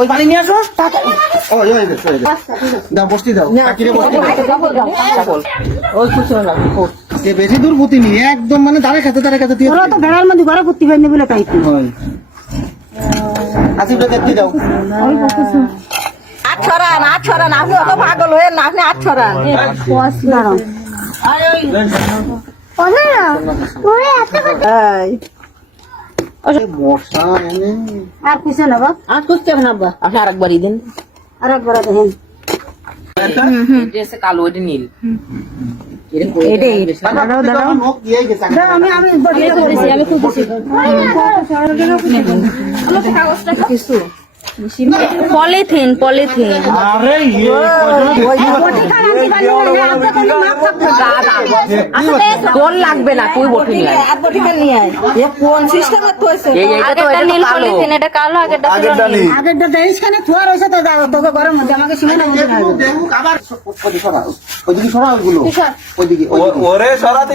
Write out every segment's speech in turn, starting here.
ওই পানি নিয়ে আসো। দাও বসতি দাও। বেশি দূর পুতিনি একদম মানে দাঁড়ে খাতে ওরা তো ভেড়ার মধ্যে ঘরে পুঁতি ফেলনি বলে তাই আসিফটা দেখতে দাও। আট ছড়ান আপনি অত পাগল হয়ে না, আপনি আট ছড়ান। মশা এনে আর কিছু না বা আর করতে হবে না আব্বা, আপনি আরেকবারই দিন। আর একবার দেখেন কালো ওইটা নীল। নখ দিয়ে গেছে। পলিথিন আরে গোল লাগবে না, তুই বটি নিয়ে কোন সিস্টেম পলিথিন, এটা কালো, আগেরটা আগেরটা দেশ খানে থুয়া রয়েছে তো যাও তোকে ঘরের মধ্যে আমাকে শুনে না ওইদিকে সরা ওইগুলো ওইদিকে ওরে সরাতে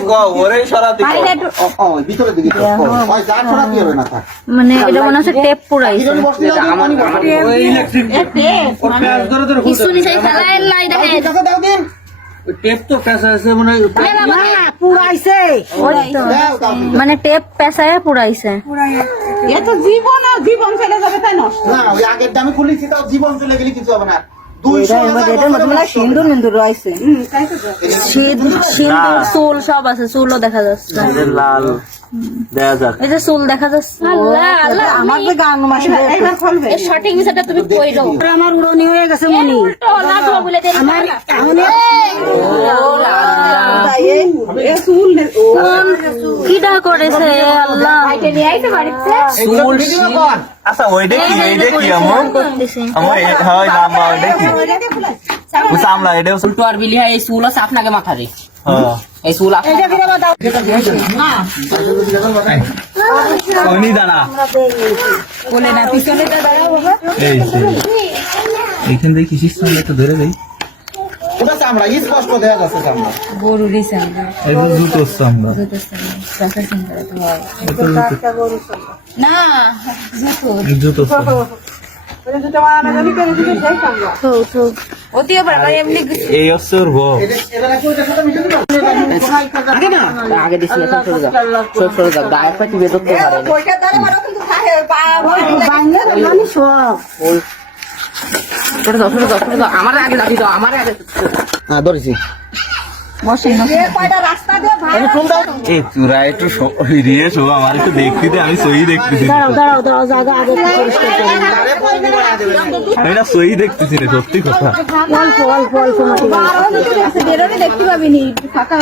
ভিতরের দিকে যা সরাতে হবে না থাক। মানে এটা মনে হচ্ছে টেপ পুরাইছে। কিছু নিচে ফেলাই লাই দেখেন। দাও দিন টেপ তো ফেসা আছে মানে পুরাইছে মানে টেপ পেঁচায় পুরাইছে। এ তো জীবন চলে যাবে, তাই নষ্ট। না ওই আগের দামে খুলেছি তাও জীবন চলে গেলে কিছু হবে না। সিন্দুর নিন্দুর রয়েছে, সিঁদুর চুল সব আছে, চুলও দেখা যাচ্ছে। লাল দেখা যাক। এই যে চুল দেখা যাচ্ছে। আমার যে গান মাসে সঠিক বিষয়টা তুমি কই দাও। আমার উড়নি হয়ে গেছে মনি আমার কিটা করেছে আল্লাহ। আচ্ছা ওইটা কি আমার করতেছে আমার হয় লাম্বা ওইটা কি সামলা এটা উল্টো আর বিলি এই চুল আছে আপনাকে মাথা রে, হ্যাঁ এই চুল অনি দাঁড়া বলে না পিছনে এই এইখান থেকে কিসির সঙ্গে একটু ধরে দেই। ওটা চামড়া স্পষ্ট দেখা যাচ্ছে চামড়া। গরু দিছে এই যে জুতোর সামলা না জুতোর সামলা অতিও পারে মানে এমনি এই হচ্ছে ওর বউ। আগে দিছি এখন সরে যাও গায়ে পাটি বের করতে পারে আমার আগে দাও দাও আমার আগে হ্যাঁ ধরেছি। এই চূড়া একটু হিরিয়ে শো আমার একটু দেখতে দে, আমি সই দেখতেছি। এটা সই দেখতেছি রে, সত্যি কথা। অল্প অল্প অল্প দেখতে পাবিনি ফাঁকা